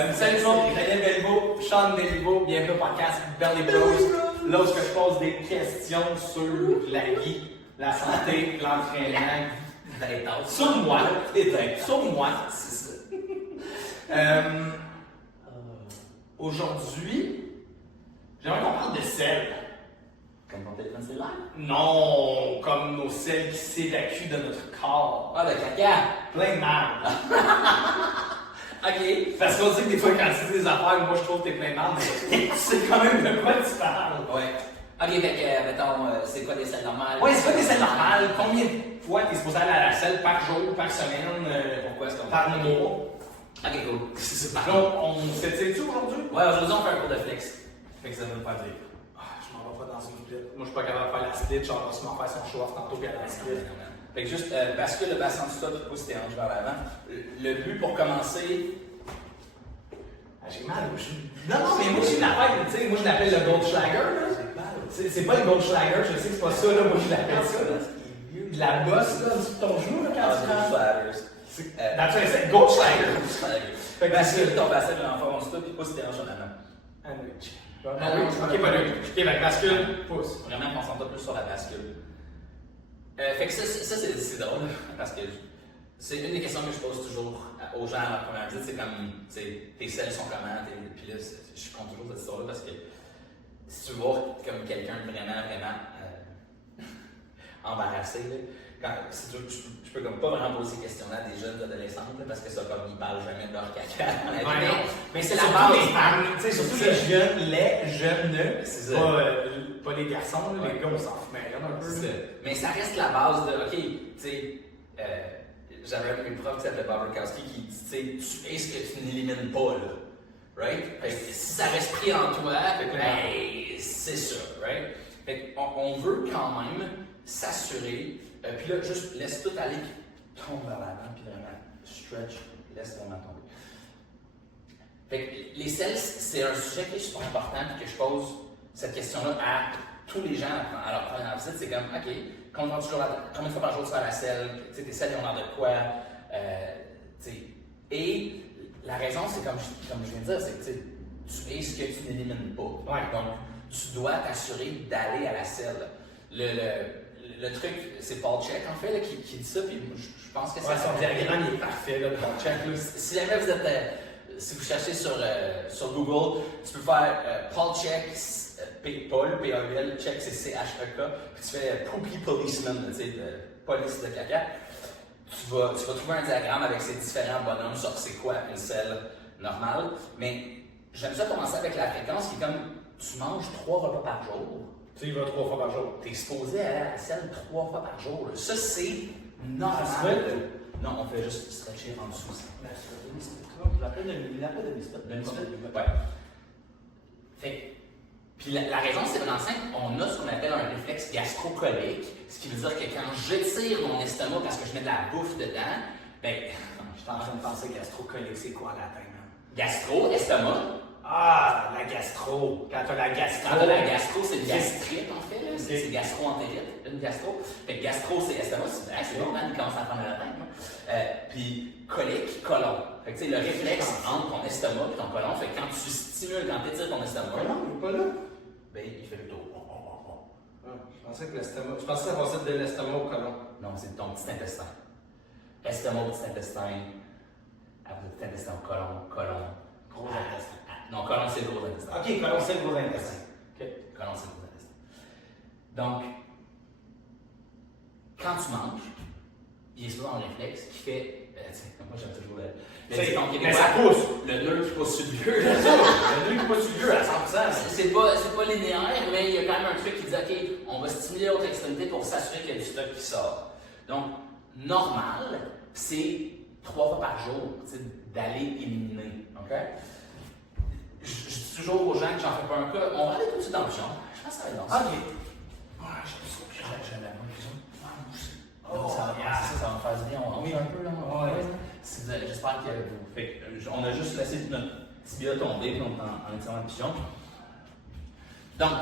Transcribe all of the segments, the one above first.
Salut tout le monde, Daniel Belliveau, Sean Belliveau, bienvenue au podcast Belly Bros. Là où je pose des questions sur la vie, la santé, l'entraînement, sur moi, c'est ça. Aujourd'hui, j'aimerais qu'on parle de sel. Comme ton téléphone cellulaire? Non, comme nos sels qui s'évacuent de notre corps. Ah, le caca! Plein de merde. Ok. Parce qu'on dit que des fois, quand tu dis des affaires, moi je trouve que t'es plein de merde, mais c'est quand même de quoi tu parles. Ouais. Ok, fait que, mettons, c'est quoi des selles normales? Ouais, c'est quoi des selles normales? Combien de fois t'es supposé aller à la selle par jour, par semaine, Pourquoi est-ce qu'on par mois? Ok, cool. C'est ça. Donc, on s'étire-tu aujourd'hui? Ouais, aujourd'hui, on fait un cours de flex. Fait que ça veut pas dire. Je m'en vais pas dans une split. Moi, je suis pas capable de faire la split. Genre, on va sûrement faire son show-off tantôt puis à la split. Fait que juste, bascule le bassin du top, pousse tes hanches vers l'avant. Le but pour commencer. J'ai mal au cheveu. Non, mais moi, j'ai une affaire, tu sais, moi, je l'appelle le Goldschlager, là. C'est pas le Goldschlager, je sais que c'est pas ça, là. Moi, je l'appelle ça, là. De la bosse, là, sur ton genou, là, quand tu prends. C'est Goldschlager. Fait que bascule ton bassin de l'enfant du top, puis pousse tes hanches en avant. Ok, pas lui. Ok, ben, bascule, pousse. Vraiment, concentre-toi plus sur la bascule. Fait que ça c'est drôle, parce que c'est une des questions que je pose toujours aux gens à la première visite, c'est comme, tu sais, tes selles sont comment, puis là, je compte toujours cette histoire-là parce que si tu vois comme quelqu'un vraiment embarrassé, là, je peux comme pas vraiment poser ces questions-là à des jeunes adolescents, là, parce que ça, comme, ils parlent jamais de leur caca. Mais c'est la base des femmes, tu sais, surtout les jeunes, c'est ça. Pas les garçons, les gars, on s'en fout, mais un peu. Mais ça reste la base de, ok, tu sais, j'avais une prof qui s'appelait Bob Rukowski qui dit, tu sais, tu es ce que tu n'élimines pas, là. Right? Fait que si ça reste pris en toi, ben, c'est ça, right? Fait qu'on veut quand même s'assurer, puis là, juste laisse tout aller, puis tombe vers l'avant, puis vraiment stretch, laisse vraiment tomber. Fait que les selles, c'est un sujet qui est super important, puis que je pose cette question-là à tous les gens à leur première visite. C'est comme, OK, combien de fois par jour tu vas à la selle? Tes selles, ils ont l'air de quoi? Et la raison, c'est comme je viens de dire, c'est que tu es ce que tu n'élimines pas. Ouais. Donc, tu dois t'assurer d'aller à la selle. Le truc, c'est Paul Chek, en fait, là, qui dit ça, puis je pense que c'est... Ouais, son diagramme, il est parfait, là, Paul Chek. Si jamais vous êtes... si vous cherchez sur Google, tu peux faire Paul Chek, Paul, P-A-U-L, Chek, c'est C-H-E-K, puis tu fais Poopy Policeman, tu sais, police de caca. Tu vas trouver un diagramme avec ces différents bonhommes sur c'est quoi une selle normale. Mais j'aime ça commencer avec la fréquence qui est comme tu manges 3 repas par jour. Tu y vas 3 fois par jour. Tu es exposé à la selle 3 fois par jour. Là. Ça, c'est normal. Non, on fait juste stretcher en dessous. Il appelle de misfit. Ouais. Fait puis la raison, c'est vraiment simple. On a ce qu'on appelle un réflexe gastrocolique, ce qui veut dire que quand j'étire mon estomac parce que je mets de la bouffe dedans, ben. Je suis en train de penser gastrocolique, c'est quoi la latin? Gastro, estomac. Ah, la gastro. Quand tu as la gastro. Quand tu as la gastro, c'est une gastrite en fait. Là. C'est gastro-entérite, une gastro. Fait que gastro, c'est estomac. C'est bon, il commence à prendre la latin. Puis colique, colon. Fait que tu sais, le réflexe entre ton estomac et ton colon, fait que quand tu stimules, quand tu étires ton estomac. Non, il est pas là. Ben, il fait le tour. Je pensais que l'estomac. Je pensais que ça passait de l'estomac au colon. Non, c'est ton petit intestin. Estomac, petit intestin. Après, petit intestin au colon. Gros intestin. Non, colon, c'est le gros intestin. Ok, colon, c'est le gros intestin. Ok, colon, c'est le gros intestin. Donc, quand tu manges, il y a souvent un réflexe qui fait. Moi, j'aime toujours mais ça pousse. Le nœud qui pousse sur le lieu. Le nœud qui pousse sur le lieu à 100%. C'est pas linéaire, mais il y a quand même un truc qui dit OK, on va stimuler l'autre extrémité pour s'assurer qu'il y a du stock qui sort. Donc, normal, c'est 3 fois par jour d'aller éliminer. OK? Je dis toujours aux gens que j'en fais pas un cas. On va aller tout de suite dans le pion. Je pense que ça va être dans ça. OK. J'aime la main, ça va me faire du bien. On est un peu là. J'espère que vous. On a juste laissé notre tibia tomber donc en étirant le pigeon. Donc,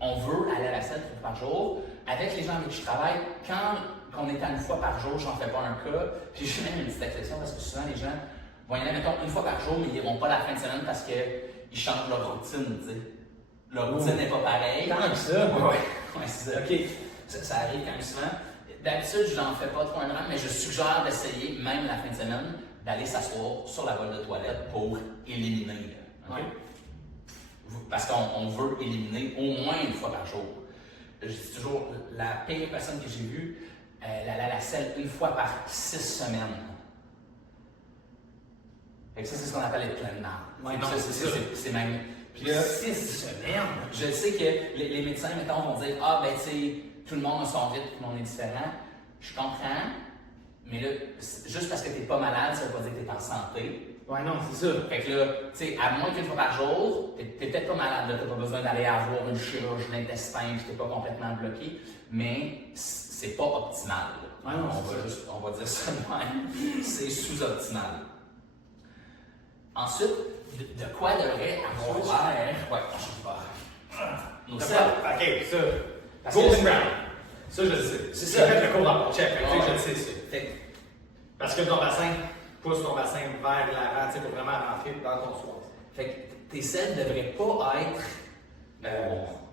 on veut aller à la selle 3 fois par jour. Avec les gens avec qui je travaille, quand on est à 1 fois par jour, j'en fais pas un cas. Puis j'ai même une petite exception parce que souvent les gens vont y aller, mettons, une fois par jour, mais ils n'iront pas la fin de semaine parce qu'ils changent leur routine, tu sais. Leur routine n'est pas pareille. Tant que ça. Ouais, c'est ça. OK. Ça arrive quand même souvent. D'habitude, je n'en fais pas trop un drame, mais je suggère d'essayer, même la fin de semaine, d'aller s'asseoir sur la bolle de toilette pour éliminer. Okay? Ouais. Parce qu'on veut éliminer au moins une fois par jour. Je dis toujours, la pire personne que j'ai vue, elle allait à la selle une fois par 6 semaines. Fait que ça, c'est ce qu'on appelle les pleines marques. Ouais, non, c'est même. Puis 6 semaines. Je sais que les médecins, mettons, vont dire ah, ben, tu sais, tout le monde a son rythme, tout le monde est différent. Je comprends, mais là, juste parce que tu n'es pas malade, ça ne veut pas dire que tu es en santé. Ouais, non, c'est ça. Fait que là, tu sais, à moins qu'une fois par jour, tu n'es peut-être pas malade, tu n'as pas besoin d'aller avoir une chirurgie d'intestin, tu n'es pas complètement bloqué, mais c'est pas optimal. Ouais, non, on va dire ça de même. C'est sous-optimal. Ensuite, de quoi devrait avoir l'air. Ouais, je sais pas. Nos selles. OK, ça. Parce Golden que- Brown. Ça, je le sais. C'est J'ai ça. fait le cours dans mon check. Fait que Ouais. je le sais, ça. Fait Parce que ton bassin pousse ton bassin vers l'avant, tu sais, pour vraiment rentrer dans ton soir. que tes selles ne devraient pas être.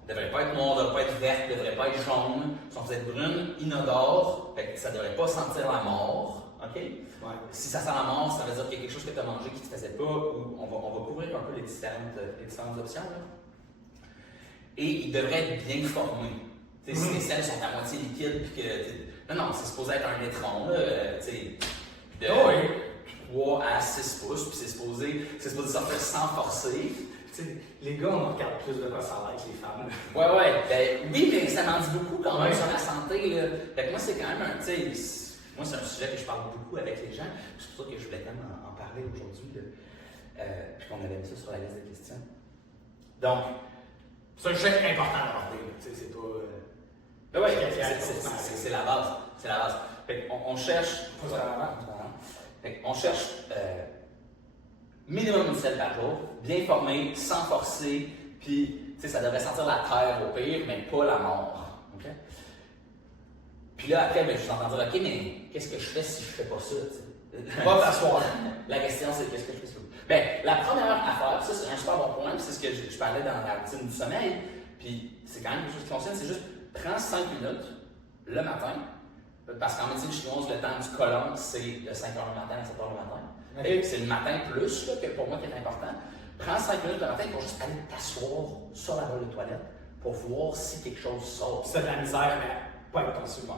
Devraient pas être noires, devraient pas être vertes, devraient pas être jaunes. Elles sont peut-être brunes, inodores. Fait que ça devrait pas sentir la mort. OK? Ouais. Si ça sent la mort, ça veut dire qu'il y a quelque chose que tu as mangé qui ne te faisait pas, ou on va couvrir un peu les différentes options. Là. Et il devrait être bien formé. Si les selles sont à moitié liquides, puis que. Non, c'est supposé être un étron, de 3 à 6 pouces, puis c'est supposé sortir sans forcer. Tu sais, les gars, on regarde plus de quoi ça a l'air que les femmes. Ouais. Oui, mais ça m'en dit beaucoup quand même Ouais. sur la santé. Là. Fait que moi, c'est quand même un. Moi, c'est un sujet que je parle beaucoup avec les gens. C'est pour ça que je voulais quand même en parler aujourd'hui. Puis qu'on avait mis ça sur la liste de questions. Donc, C'est un sujet important à aborder. Tu sais, c'est pas. ben ouais, c'est la base. C'est la base. Fait qu'on cherche. Fait qu'on cherche minimum une selle par jour, bien formé, sans forcer, puis ça devrait sentir la terre au pire, mais pas la mort. OK? Puis là, après, ben, je suis en train de dire, OK, mais qu'est-ce que je fais si je fais pas ça? t'sais? Va t'asseoir. La question, c'est qu'est-ce que je fais si je fais pas? Ben, la première affaire, ça, c'est un super bon point, puis c'est ce que je parlais dans la routine du sommeil, puis c'est quand même quelque chose qui fonctionne, c'est juste prends 5 minutes le matin, parce qu'en médecine chinoise, le temps du colon, c'est de 5 h le matin à 7 h le matin. Okay. C'est le matin plus, là, que pour moi, qui est important. Prends 5 minutes le matin pour juste aller t'asseoir sur la bolle de toilette pour voir si quelque chose sort. C'est de la misère, mais pas avec ton super.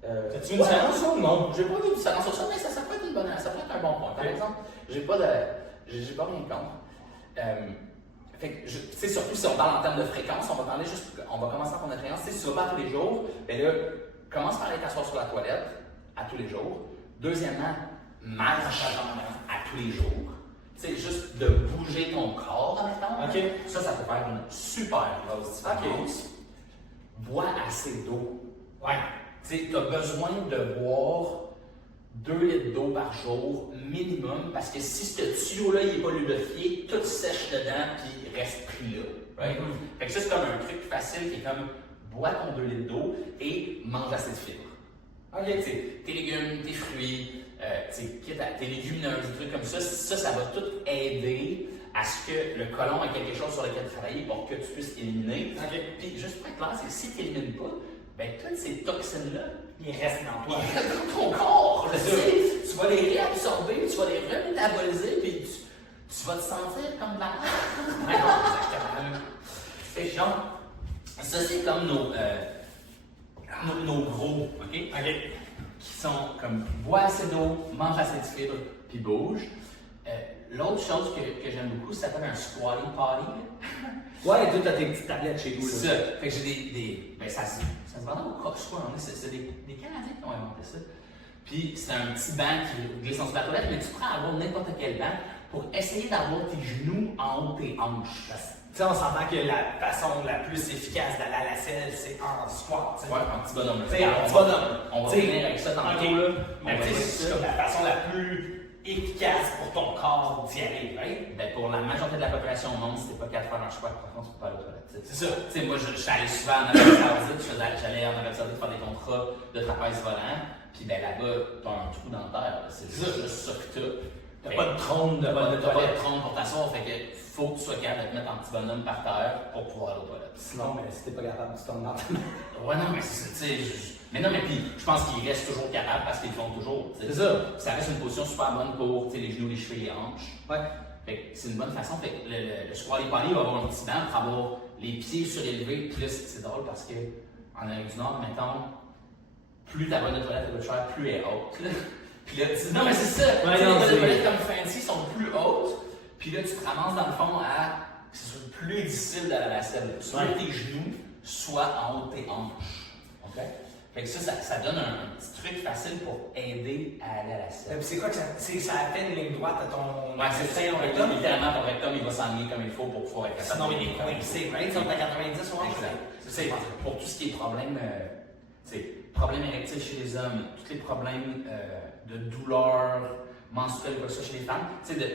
T'as-tu une Ouais. différence ou non? J'ai pas vu de différence sur ça, mais ça peut être une bonne, ça peut être un bon point. Par exemple, j'ai pas rien contre. Fait que, tu sais, surtout si on parle en termes de fréquence, on va commencer par prendre de fréquence. Tu sais, si tu vas pas tous les jours, ben là, commence par aller t'asseoir sur la toilette à tous les jours. Deuxièmement, marche à tous les jours. Tu sais, juste de bouger ton corps, admettons. OK. Ça peut faire une super grosse différence. Bois assez d'eau. Ouais. Tu as besoin de boire 2 litres d'eau par jour minimum, parce que si ce tuyau-là n'est pas lubrifié, tout sèche dedans puis reste pris là. Right? Fait que ça, c'est comme un truc facile qui est comme bois ton 2 litres d'eau et mange assez de fibres. OK, tu sais, tes légumes, tes fruits, tes légumineuses, des trucs comme ça va tout aider à ce que le côlon ait quelque chose sur lequel travailler pour que tu puisses éliminer. OK. Puis juste pour être clair, c'est que si tu n'élimines pas, ben toutes ces toxines-là, Il reste dans toi. ils restent dans ton corps. Je sais, tu vas les réabsorber, tu vas les remétaboliser, puis tu vas te sentir comme de la merde. C'est chiant. Ça, c'est comme nos gros, OK? Qui sont comme bois assez d'eau, mange assez de fibres, puis bouge. L'autre chose que j'aime beaucoup, ça s'appelle un squatty potty. Ouais, toi, t'as tes petites tablettes chez vous. C'est ça. Fait que j'ai des ben, ça se vendait au Costco, c'est des Canadiens qui ont inventé ça. Puis c'est un petit banc qui glisse en dessous de la toilette, mais tu prends avoir n'importe quel banc pour essayer d'avoir tes genoux en haut de tes hanches. Tu sais, on s'entend que la façon la plus efficace d'aller à la selle, c'est en squat. T'sais. Ouais, un petit bonhomme. Tu sais, en petit bonhomme. On va T'sais, finir avec ça tantôt. OK, Là. mais tu sais, c'est comme la façon la plus efficace pour ton corps d'y aller, right? Ben, pour la majorité de la population au monde, si t'es pas capable de faire un squat, par contre, tu peux pas aller aux toilettes. C'est ça. Tu sais, moi, je suis allé souvent en Arabie Saoudite, j'allais en Arabie Saoudite faire des contrats de trapèze volant, puis ben là-bas, t'as un trou dans le terre. C'est juste ça que t'as. T'as pas de trône de T'as pas de toilette. trône pour t'asseoir, fait que faut que tu sois capable de te mettre en petit bonhomme par terre pour pouvoir aller aux toilettes. Sinon, mais si t'es pas capable, tu tombes dans ta Ouais, non, mais c'est ça, tu sais. Mais non, mais puis, je pense qu'ils restent toujours capables parce qu'ils le font toujours. T'sais. C'est ça. Ça reste une position super bonne pour les genoux, les chevilles, les hanches. Ouais. Fait que c'est une bonne façon. Fait que le squat poly va avoir un petit banc pour avoir les pieds surélevés. Puis là, c'est drôle parce que en Amérique du Nord, mettons, plus ta bonne de toilette va cher, plus elle est haute. Puis là, tu dis, non, mais c'est ça. Ouais, les non, bonnes de c'est- toilette comme fancy sont plus hautes. Puis là, tu te ramasses dans le fond à. C'est plus difficile d'aller à la selle. Soit Ouais. tes genoux, soit en haut de tes hanches. OK? Fait que ça donne un petit truc facile pour aider à aller à la selle. Puis c'est quoi que ça. Ça fait une ligne droite à ton. Ouais, c'est ça. Littéralement, ton rectum, il va s'enligner comme il faut pour pouvoir être capable. Sinon, il est coincé, right? Ils sont à 90 ou Exact. C'est pour tout ce qui est problèmes érectiles chez les hommes, tous les problèmes de douleur menstruelle, quoi que ce soit chez les femmes,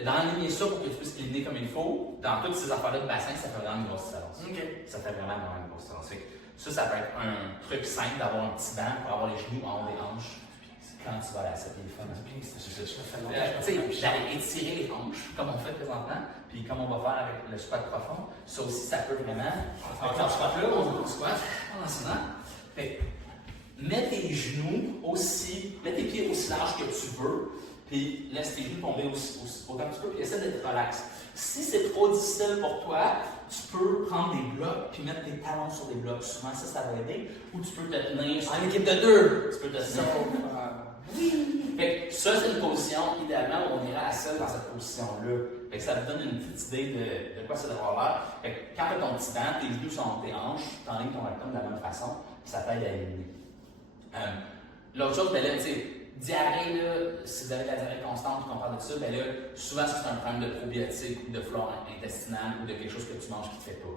d'enligner ça pour que tu puisses éliminer comme il faut, dans toutes ces affaires-là de bassin, ça fait vraiment une grosse différence. OK. Ça fait vraiment une grosse différence. Fait que ça peut être un truc simple d'avoir un petit banc pour avoir les genoux en haut des hanches quand tu vas à la salle, c'est fun. Je le fais longtemps. Tu sais, d'aller étirer les hanches, comme on fait présentement, puis comme on va faire avec le squat profond, ça aussi, ça peut vraiment. Avec le squat là, on va au squat, en enseignant. Fait que, mets tes genoux aussi, mets tes pieds aussi larges que tu veux, puis laisse tes genoux tomber autant que tu peux, puis essaie d'être relax. Si c'est trop difficile pour toi, tu peux prendre des blocs puis mettre tes talons sur des blocs. Souvent, ça va aider. Ou tu peux te tenir sur... En équipe de deux. Tu peux te tenir. Fait que ça, c'est une position, idéalement, on ira à seul dans cette position-là. Fait que ça te donne une petite idée de quoi ça devrait avoir. Fait que quand tu as ton petit banc, tes genoux sont tes hanches, tu enlignes ton rectum de la même façon, puis ça t'aide à éliminer. L'autre chose, ben là, tu sais, diarrhée, là, si vous avez de la diarrhée constante, qu'on parle de ça, ben là, souvent c'est un problème de probiotiques ou de flore intestinale ou de quelque chose que tu manges qui ne te fait pas.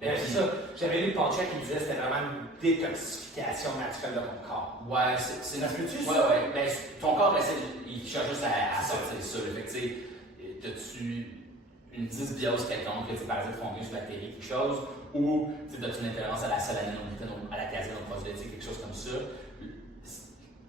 Ben, c'est ça. J'avais lu Pontiac qui disait que c'était vraiment une détoxification naturelle de ton corps. Ouais, c'est Ça se peut-tu, ouais, ça? ouais. Ben, ton corps, il cherche juste à sortir ça. Fait que, tu sais, t'as-tu une dysbiose quelconque, que tu parasites fungus, bactéries, quelque chose, ou tu as une intolérance à la solanine, à la caséine, au probiotique, quelque chose comme ça.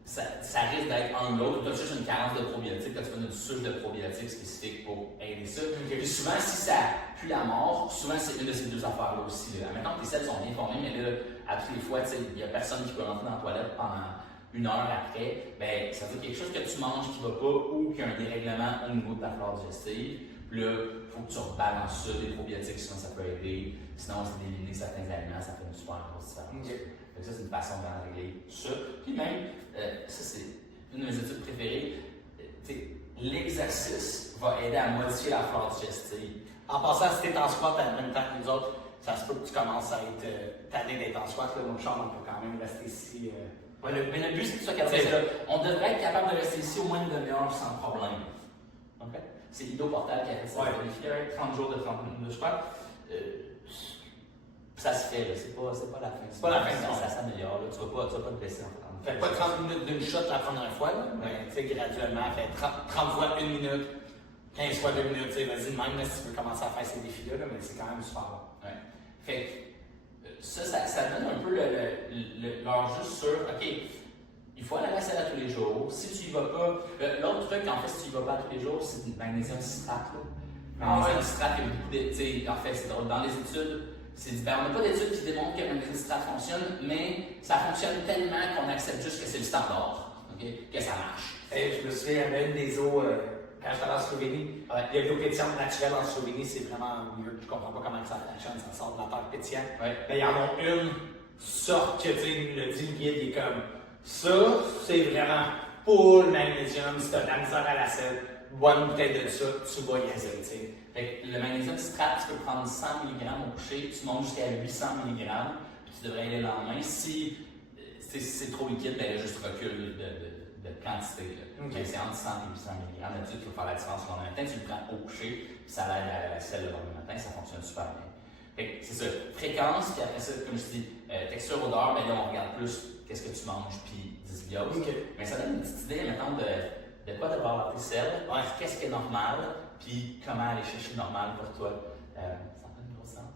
Ça risque d'être un ou l'autre. Tu as juste une carence de probiotiques, tu as besoin d'une souche de probiotiques spécifique pour aider ça. Puis souvent, si ça pue la mort, souvent c'est une de ces deux affaires-là aussi. Maintenant que tes selles sont bien formées, mais là, à toutes les fois, il n'y a personne qui peut rentrer dans la toilette pendant une heure après, ben, ça veut dire quelque chose que tu manges qui ne va pas ou qu'il y a un dérèglement au niveau de ta flore digestive. Puis là, il faut que tu rebalances ça, des probiotiques, sinon ça peut aider. Sinon, c'est d'éliminer certains aliments, ça fait une super grosse différence. Donc ça, c'est une façon de régler ça. Puis même, ça, c'est une de mes études préférées. L'exercice va aider à modifier la flore digestive. En passant, si t'es en squat en même temps que nous autres, ça se peut que tu commences à être tanné d'être en squat. Là, mon chambre, on peut quand même rester ici. Ouais, mais le but, c'est que tu sois capable. On devrait être capable de rester ici au moins une demi-heure sans problème. Okay? C'est Ido Portal qui a fait ça. Il fait 30 jours de 30 minutes de squat. Ça se fait, c'est pas la fin. C'est pas la fin, ça s'améliore. Tu vas pas te blesser en temps. Fais pas 30 minutes d'une shot la première fois, là, mais tu sais, graduellement, fais 30 fois 1 minute, 15 fois 2 minutes, tu sais, vas-y de même là, si tu veux commencer à faire ces défis-là, mais c'est quand même super bon. Ouais. Fait que ça donne un peu leur juste sur, OK, il faut aller à la salle à tous les jours. Si tu y vas pas, l'autre truc, en fait, si tu y vas pas tous les jours, c'est du magnésium citrate. Le magnésium citrate, il y a beaucoup de, en fait, c'est drôle, dans les études, on n'a pas d'études qui démontrent que le magnésium citrate fonctionne, mais ça fonctionne tellement qu'on accepte juste que c'est le standard, okay, que ça marche. Et je me souviens, il y avait une des eaux, quand j'étais allé en Slovénie, il y a de l'eau pétillante naturelle en Slovénie, c'est vraiment mieux. Je comprends pas comment ça fonctionne, ça sort de la terre pétillante. Ouais. Mais ils en ont une sorte que, tu sais, le dit le guide, il est comme, ça, c'est vraiment full magnésium, si t'as de la misère à la selle, bonne bouteille de ça, tu vas y aller, tu sais. Fait que le magnésium citrate, tu peux prendre 100 mg au coucher, tu montes jusqu'à 800 mg, puis tu devrais aller le lendemain. Si c'est trop liquide, ben là, juste recule de quantité. Okay. C'est entre 100 et 800 mg. Là-dessus, tu peux faire la différence le lendemain matin, tu le prends au coucher, puis ça aide à la selle le lendemain matin, ça fonctionne super bien. Fait que c'est ça, fréquence, puis après ça, comme je dis, texture, odeur, ben là, on regarde plus qu'est-ce que tu manges, puis dysbiose. Mais ça donne une petite idée, mettons, de quoi devrait avoir tes selles, qu'est-ce qui est normal, puis comment aller chercher normal pour toi. Ça fait une grosse séance.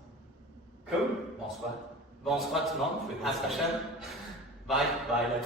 Cool. Bon squat. Bon squat tout le monde. À la prochaine. Bye. Bye là.